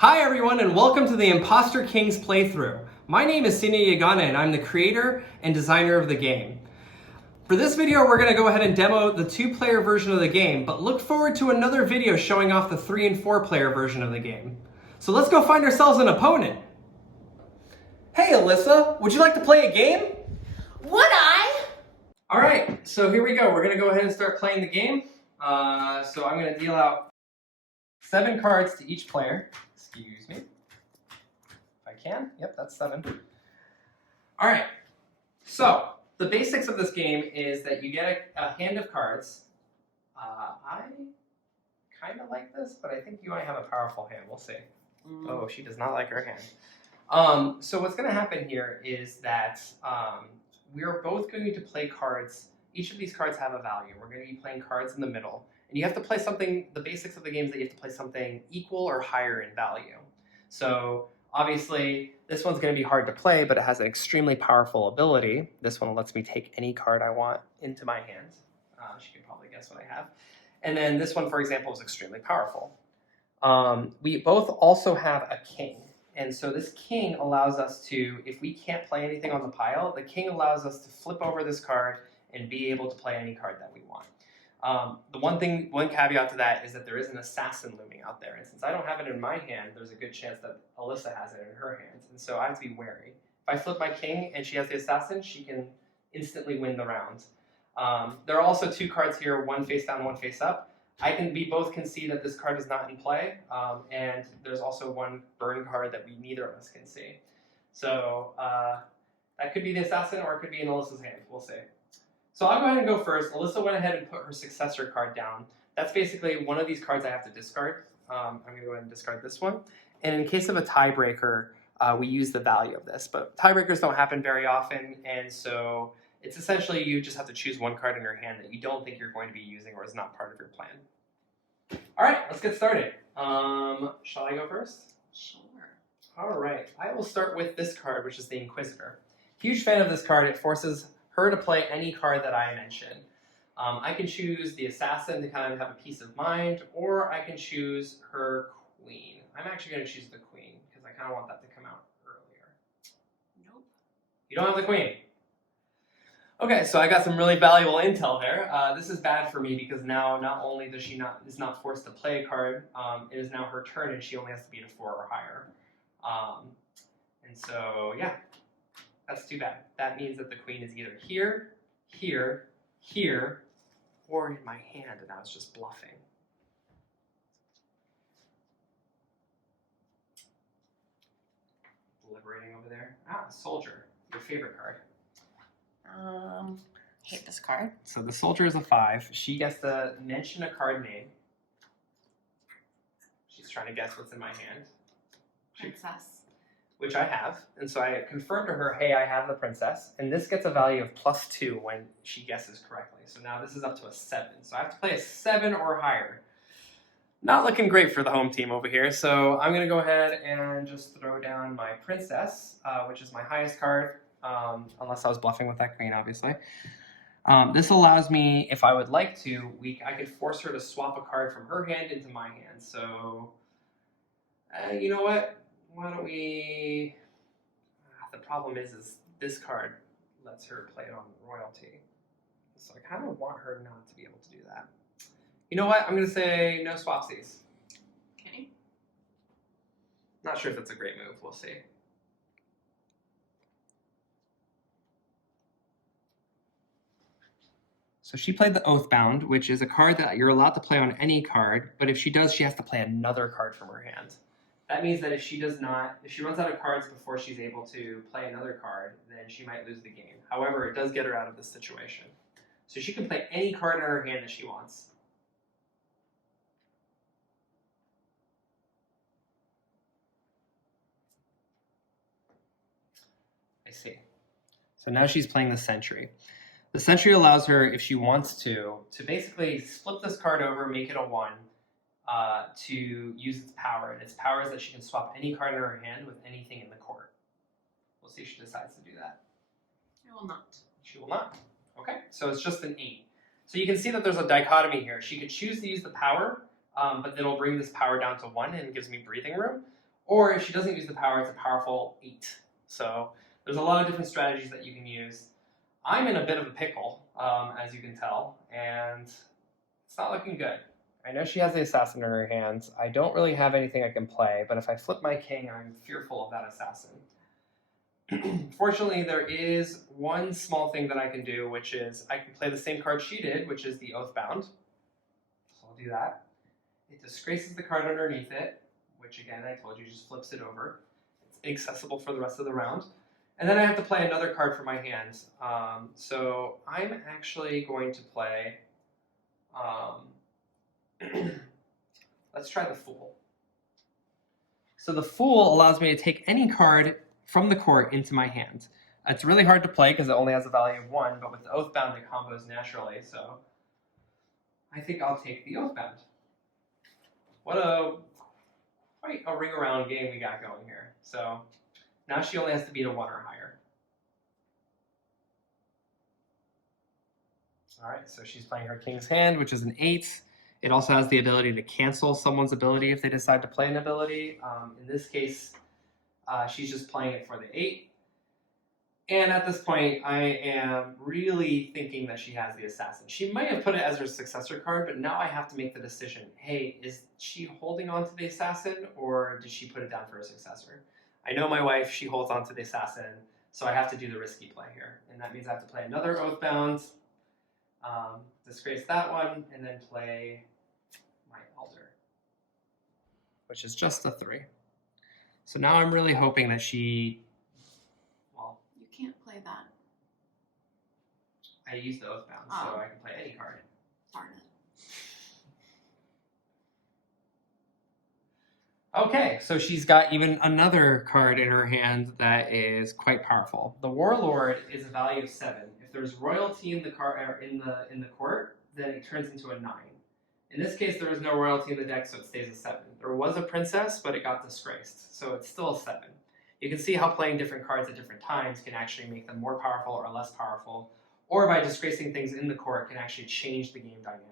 Hi everyone and welcome to the Imposter Kings playthrough. My name is Alissa Yeganeh and I'm the creator and designer of the game. For this video we're going to go ahead and demo the 2-player version of the game, but look forward to another video showing off the 3 and 4-player version of the game. So let's go find ourselves an opponent. Hey Alissa, would you like to play a game? Would I? Alright, so here we go. We're going to go ahead and start playing the game. So I'm going to deal out 7 cards to each player. Excuse me. If I can. Yep, that's 7. All right. So the basics of this game is that you get a hand of cards. I kind of like this, but I think you might have a powerful hand. We'll see. Oh, she does not like her hand. So what's going to happen here is that we're both going to play cards. Each of these cards have a value. We're going to be playing cards in the middle. And you have to play something, the basics of the game is that you have to play something equal or higher in value. So obviously, this one's going to be hard to play, but it has an extremely powerful ability. This one lets me take any card I want into my hand. She can probably guess what I have. And then this one, for example, is extremely powerful. We both also have a king. And so this king allows us to, if we can't play anything on the pile, the king allows us to flip over this card and be able to play any card that we want. The one caveat to that is that there is an assassin looming out there, and since I don't have it in my hand, there's a good chance that Alissa has it in her hands, and so I have to be wary. If I flip my king and she has the assassin, she can instantly win the round. There are also 2 cards here, one face down, one face up. We both can see that this card is not in play, and there's also one burn card that neither of us can see. So that could be the assassin or it could be in Alissa's hand, we'll see. So I'll go ahead and go first. Alissa went ahead and put her successor card down. That's basically one of these cards I have to discard. I'm going to go ahead and discard this one. And in case of a tiebreaker, we use the value of this. But tiebreakers don't happen very often, and so it's essentially you just have to choose one card in your hand that you don't think you're going to be using or is not part of your plan. All right, let's get started. Shall I go first? Sure. All right, I will start with this card, which is the Inquisitor. Huge fan of this card. It forces her to play any card that I mention. I can choose the assassin to kind of have a peace of mind, or I can choose her queen. I'm actually going to choose the queen because I kind of want that to come out earlier. Nope. You don't have the queen. Okay, so I got some really valuable intel there. This is bad for me because now not only is not forced to play a card, it is now her turn and she only has to beat a 4 or higher. And so yeah. That's too bad. That means that the queen is either here, here, here, or in my hand, and I was just bluffing. Deliberating over there. Ah, soldier. Your favorite card. Hate this card. So the soldier is a 5. She gets to mention a card name. She's trying to guess what's in my hand. Princess. Which I have, and so I confirmed to her, hey, I have the princess, and this gets a value of +2 when she guesses correctly. So now this is up to a 7, so I have to play a 7 or higher. Not looking great for the home team over here, so I'm going to go ahead and just throw down my princess, which is my highest card, unless I was bluffing with that queen, obviously. This allows me, if I would like to, I could force her to swap a card from her hand into my hand, so you know what? Why don't we... the problem is this card lets her play it on royalty. So I kind of want her not to be able to do that. You know what? I'm going to say no swapsies. Okay. Not sure if it's a great move. We'll see. So she played the Oathbound, which is a card that you're allowed to play on any card, but if she does, she has to play another card from her hand. That means that if she runs out of cards before she's able to play another card, then she might lose the game. However, it does get her out of this situation. So she can play any card in her hand that she wants. I see. So now she's playing the Sentry. The Sentry allows her, if she wants to basically flip this card over, make it a 1, to use its power, and its power is that she can swap any card in her hand with anything in the court. We'll see if she decides to do that. I will not. She will not. Okay, so it's just an 8. So you can see that there's a dichotomy here. She could choose to use the power, but then it'll bring this power down to 1 and gives me breathing room. Or if she doesn't use the power, it's a powerful 8. So there's a lot of different strategies that you can use. I'm in a bit of a pickle, as you can tell, and it's not looking good. I know she has the assassin in her hands. I don't really have anything I can play, but if I flip my king, I'm fearful of that assassin. Fortunately, there is one small thing that I can do, which is I can play the same card she did, which is the Oathbound. So I'll do that. It disgraces the card underneath it, which again, I told you, just flips it over. It's inaccessible for the rest of the round. And then I have to play another card for my hand. So I'm actually going to play, let's try the Fool. So the Fool allows me to take any card from the court into my hand. It's really hard to play because it only has a value of 1, but with the Oathbound it combos naturally, so I think I'll take the Oathbound. Quite a ring around game we got going here. So now she only has to beat a 1 or higher. All right, so she's playing her King's Hand, which is an 8. It also has the ability to cancel someone's ability if they decide to play an ability. In this case, she's just playing it for the 8. And at this point, I am really thinking that she has the assassin. She might have put it as her successor card, but now I have to make the decision. Hey, is she holding on to the assassin, or did she put it down for her successor? I know my wife, she holds on to the assassin, so I have to do the risky play here. And that means I have to play another Oathbound, disgrace that one, and then play my Elder, which is just a 3. So now I'm really hoping that she, well, You can't play that. I used the Oathbound, so I can play any card. Darn it. Okay, so she's got even another card in her hand that is quite powerful. The Warlord is a value of 7. If there's royalty in the card or in the court, then it turns into a 9. In this case, there is no royalty in the deck, so it stays a 7. There was a princess, but it got disgraced, so it's still a 7. You can see how playing different cards at different times can actually make them more powerful or less powerful, or by disgracing things in the court can actually change the game dynamically.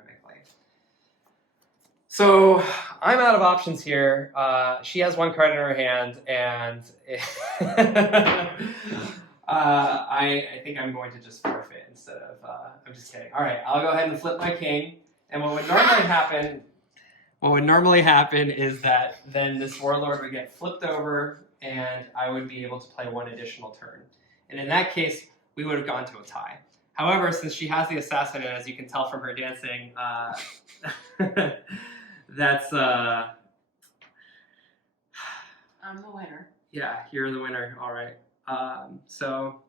So I'm out of options here. She has 1 card in her hand, and I think I'm going to just forfeit instead of, I'm just kidding. All right, I'll go ahead and flip my king. And what would normally happen is that then this Warlord would get flipped over and I would be able to play 1 additional turn. And in that case, we would have gone to a tie. However, since she has the assassin, and as you can tell from her dancing, that's... I'm the winner. Yeah, you're the winner. All right. So,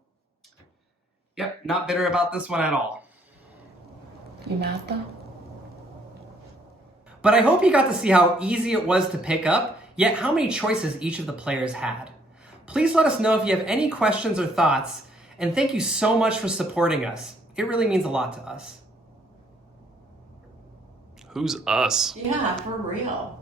yep, not bitter about this one at all. You mad though? But I hope you got to see how easy it was to pick up, yet how many choices each of the players had. Please let us know if you have any questions or thoughts, and thank you so much for supporting us. It really means a lot to us. Who's us? Yeah, for real.